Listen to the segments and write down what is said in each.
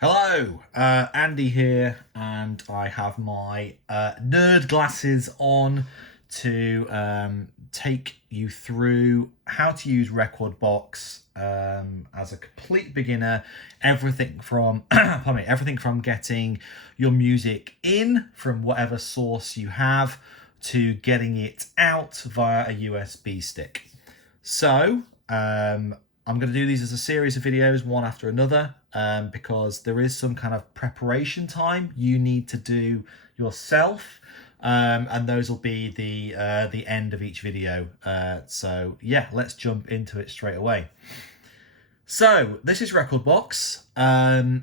Hello, Andy here, and I have my nerd glasses on to take you through how to use Rekordbox as a complete beginner. Everything from pardon me, everything from getting your music in from whatever source you have to getting it out via a USB stick. So, I'm going to do these as a series of videos, one after another, because there is some kind of preparation time you need to do yourself, and those will be the end of each video. So yeah, let's jump into it straight away. So this is Rekordbox.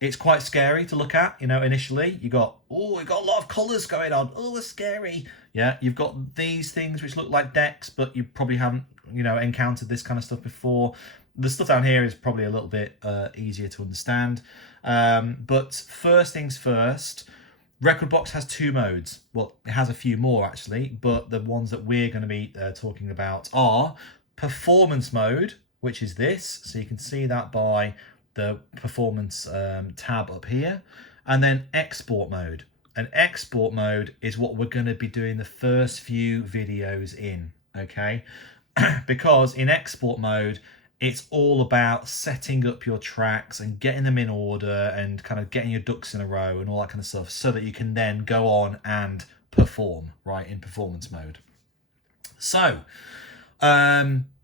It's quite scary to look at, initially. We've got a lot of colours going on. Oh, it's scary. Yeah, you've got these things which look like decks, but you probably haven't, encountered this kind of stuff before. The stuff down here is probably a little bit easier to understand. But first things first, Rekordbox has two modes. Well, it has a few more actually, but the ones that we're going to be talking about are performance mode, which is this. So you can see that by the performance tab up here, and then export mode. And export mode is what we're going to be doing the first few videos in, okay? Because in export mode, it's all about setting up your tracks and getting them in order and kind of getting your ducks in a row and all that kind of stuff so that you can then go on and perform, right, in performance mode. So,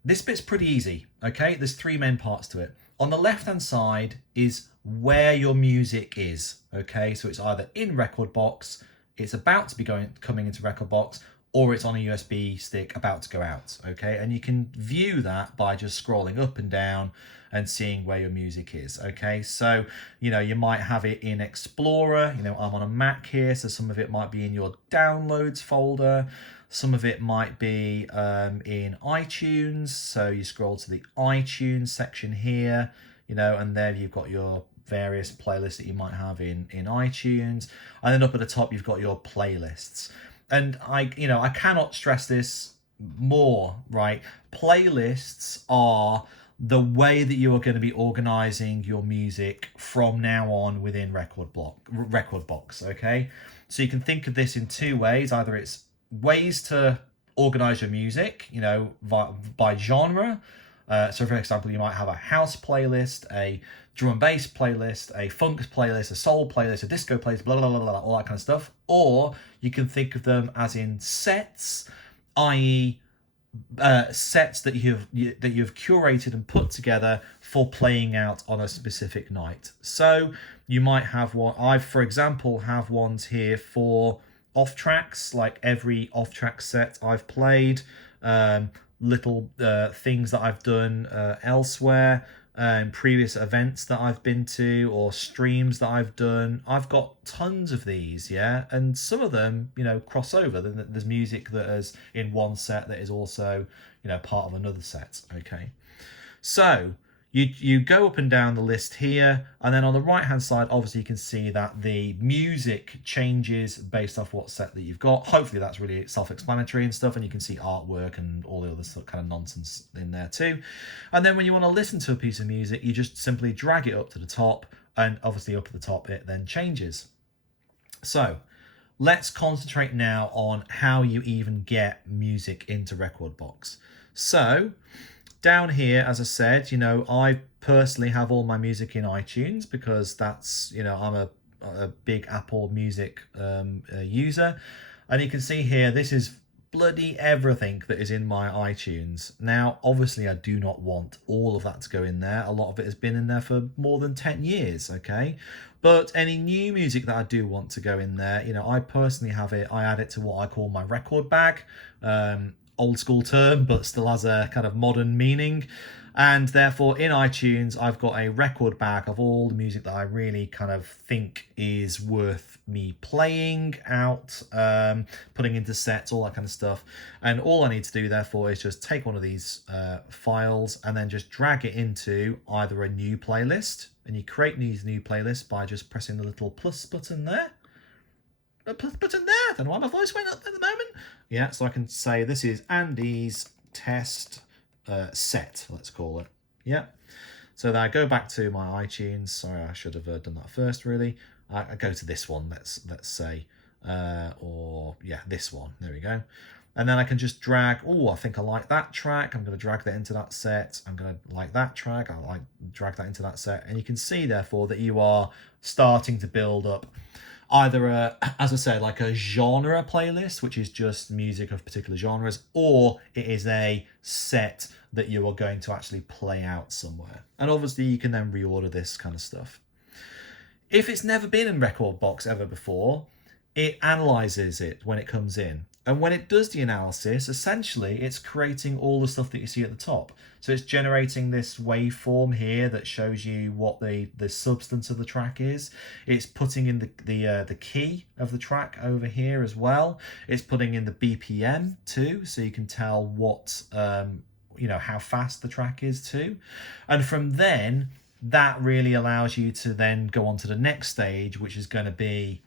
this bit's pretty easy, okay? There's three main parts to it. On the left-hand side is where your music is, okay? So it's either in Rekordbox, it's about to be coming into Rekordbox, or it's on a USB stick about to go out, okay? And you can view that by just scrolling up and down and seeing where your music is, okay? So, you might have it in Explorer. I'm on a Mac here, so some of it might be in your downloads folder. Some of it might be in iTunes, so you scroll to the iTunes section here, and there you've got your various playlists that you might have in iTunes. And then up at the top, you've got your playlists. And I cannot stress this more, right? Playlists are the way that you are going to be organizing your music from now on within Rekordbox, okay? So you can think of this in two ways. Either it's ways to organize your music, by genre. So for example, you might have a house playlist, a drum and bass playlist, a funk playlist, a soul playlist, a disco playlist, blah, blah, blah, blah, all that kind of stuff. Or you can think of them as in sets, i.e. Sets that you've curated and put together for playing out on a specific night. So you might have one. I, for example, have ones here for off tracks, like every off track set I've played, little things that I've done elsewhere, previous events that I've been to or streams that I've done. I've got tons of these, yeah, and some of them, cross over. There's music that is in one set that is also, part of another set. Okay, so you go up and down the list here, and then on the right hand side, obviously you can see that the music changes based off what set that you've got. Hopefully that's really self-explanatory and stuff, and you can see artwork and all the other kind of nonsense in there too. And then when you want to listen to a piece of music, you just simply drag it up to the top, and obviously up at the top it then changes. So let's concentrate now on how you even get music into Rekordbox. So down here, as I said, I personally have all my music in iTunes because that's, I'm a big Apple Music user. And you can see here, this is bloody everything that is in my iTunes. Now, obviously, I do not want all of that to go in there. A lot of it has been in there for more than 10 years, okay? But any new music that I do want to go in there, I personally have it. I add it to what I call my record bag. Old school term, but still has a kind of modern meaning. And therefore in iTunes, I've got a record bag of all the music that I really kind of think is worth me playing out, putting into sets, all that kind of stuff. And all I need to do therefore is just take one of these files and then just drag it into either a new playlist. And you create these new playlists by just pressing the little plus button there. Button there. I don't know why my voice went up at the moment. Yeah, so I can say this is Andy's test set, let's call it. Yeah. So then I go back to my iTunes. Sorry, I should have done that first, really. I go to this one, let's say, or yeah, this one. There we go. And then I can just drag, oh, I think I like that track. I'm going to drag that into that set. I'm going to like that track. Drag that into that set. And you can see, therefore, that you are starting to build up either as I said, like a genre playlist, which is just music of particular genres, or it is a set that you are going to actually play out somewhere. And obviously you can then reorder this kind of stuff. If it's never been in Rekordbox ever before, it analyzes it when it comes in. And when it does the analysis, essentially it's creating all the stuff that you see at the top. So it's generating this waveform here that shows you what the substance of the track is. It's putting in the key of the track over here as well. It's putting in the BPM too, so you can tell what how fast the track is too. And from then, that really allows you to then go on to the next stage, which is going to be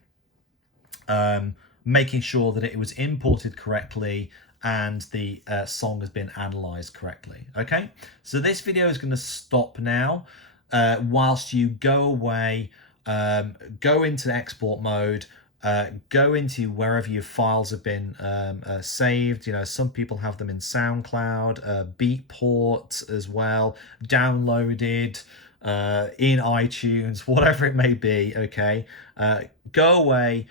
making sure that it was imported correctly and the song has been analyzed correctly. Okay, so this video is going to stop now whilst you go away, go into export mode, go into wherever your files have been saved. Some people have them in SoundCloud, Beatport as well, downloaded in iTunes, whatever it may be. Okay, go away,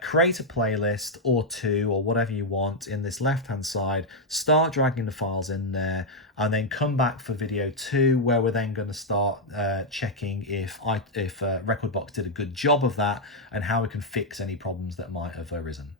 create a playlist or two or whatever you want in this left hand side, start dragging the files in there, and then come back for video 2, where we're then going to start checking if Rekordbox did a good job of that and how we can fix any problems that might have arisen.